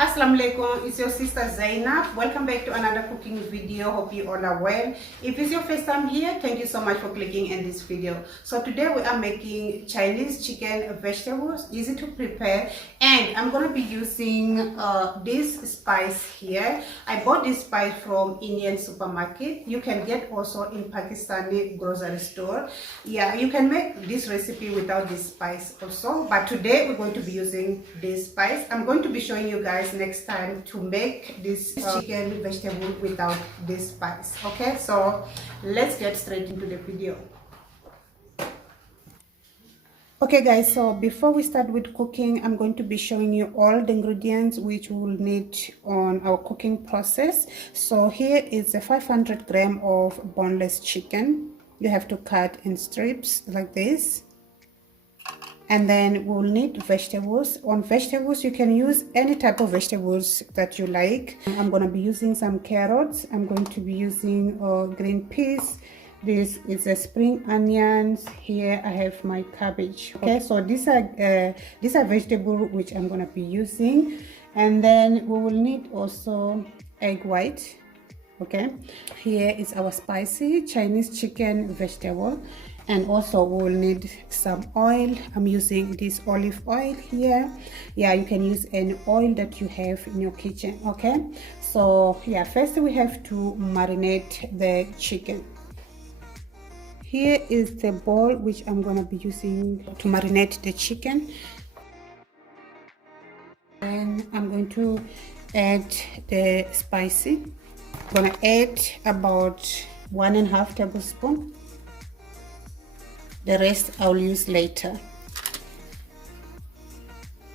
Assalamu alaikum, it's your sister Zainab. Welcome back to another cooking video. Hope you all are well. If it's your first time here, thank you so much for clicking in this video. So today we are making Chinese chicken vegetables, easy to prepare, and I'm going to be using this spice here. I bought this spice from Indian supermarket. You can get also in Pakistani grocery store. Yeah, you can make this recipe without this spice also, but today we're going to be using this spice. I'm going to be showing you guys next time to make this chicken vegetable without this spice. Okay, so let's get straight into the video. Okay guys, so before we start with cooking, I'm going to be showing you all the ingredients which we will need on our cooking process. So here is a 500 gram of boneless chicken. You have to cut in strips like this. And then we'll need vegetables. On vegetables, you can use any type of vegetables that you like. I'm going to be using some carrots. I'm going to be using green peas. This is a spring onions. Here I have my cabbage. Okay, so these are vegetables which I'm going to be using. And then we will need also egg white. Okay, here is our spicy Chinese chicken vegetable. And also we will need some oil. I'm using this olive oil here. Yeah, you can use any oil that you have in your kitchen. Okay, so yeah, first we have to marinate the chicken. Here is the bowl which I'm gonna be using to marinate the chicken. And I'm going to add the spicy. I'm gonna add about 1.5 tablespoons. The rest I'll use later.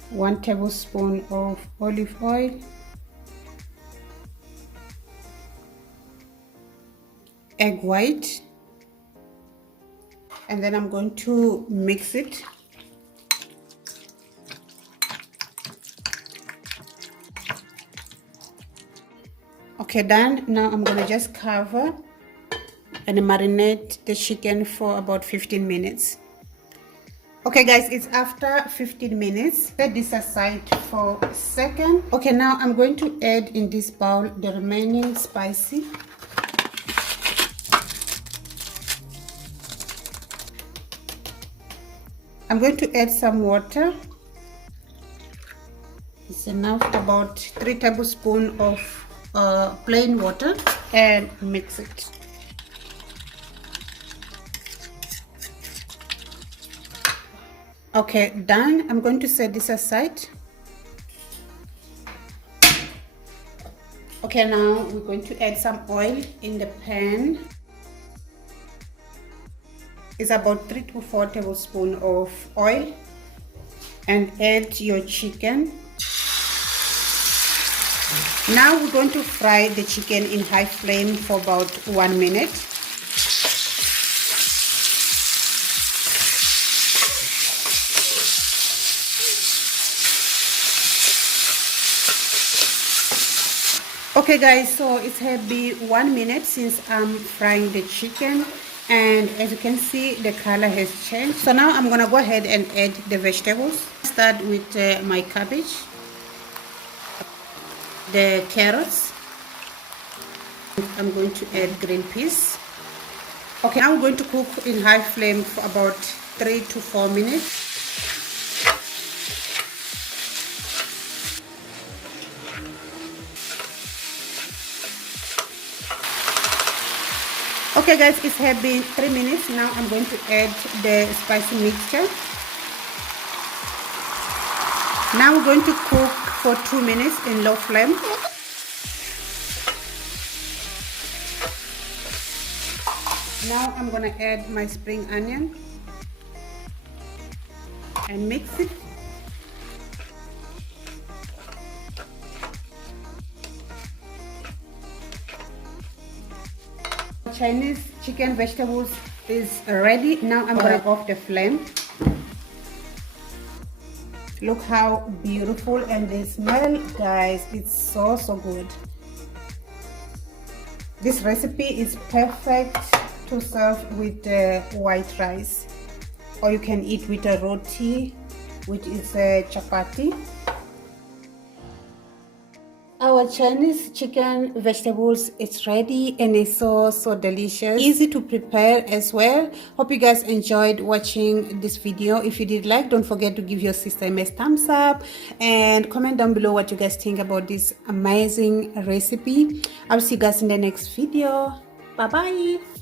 1 tablespoon of olive oil, egg white, and then I'm going to mix it. Okay, done. Now I'm gonna just cover and marinate the chicken for about 15 minutes. Okay guys, it's after 15 minutes. Set this aside for a second. Okay, now I'm going to add in this bowl the remaining spicy. I'm going to add some water. It's enough, about 3 tablespoons of plain water, and mix it. Okay, done. I'm going to set this aside. Okay, now we're going to add some oil in the pan. It's about 3 to 4 tablespoons of oil, and add your chicken. Now we're going to fry the chicken in high flame for about 1 minute. Okay guys, so it has been 1 minute since I'm frying the chicken, and as you can see the color has changed. So now I'm gonna go ahead and add the vegetables. Start with my cabbage, the carrots. I'm going to add green peas. Okay, now I'm going to cook in high flame for about 3 to 4 minutes. Okay guys, it has been 3 minutes. Now I'm going to add the spicy mixture. Now we're going to cook for 2 minutes in low flame. Now I'm going to add my spring onion and mix it. Chinese chicken vegetables is ready. Now I'm gonna off the flame. Look how beautiful, and the smell guys, it's so good. This recipe is perfect to serve with white rice, or you can eat with a roti, which is a chapati. Our Chinese chicken vegetables, it's ready and it's so delicious, easy to prepare as well. Hope you guys enjoyed watching this video. If you did like, don't forget to give your sister a thumbs up and comment down below what you guys think about this amazing recipe. I'll see you guys in the next video. Bye bye.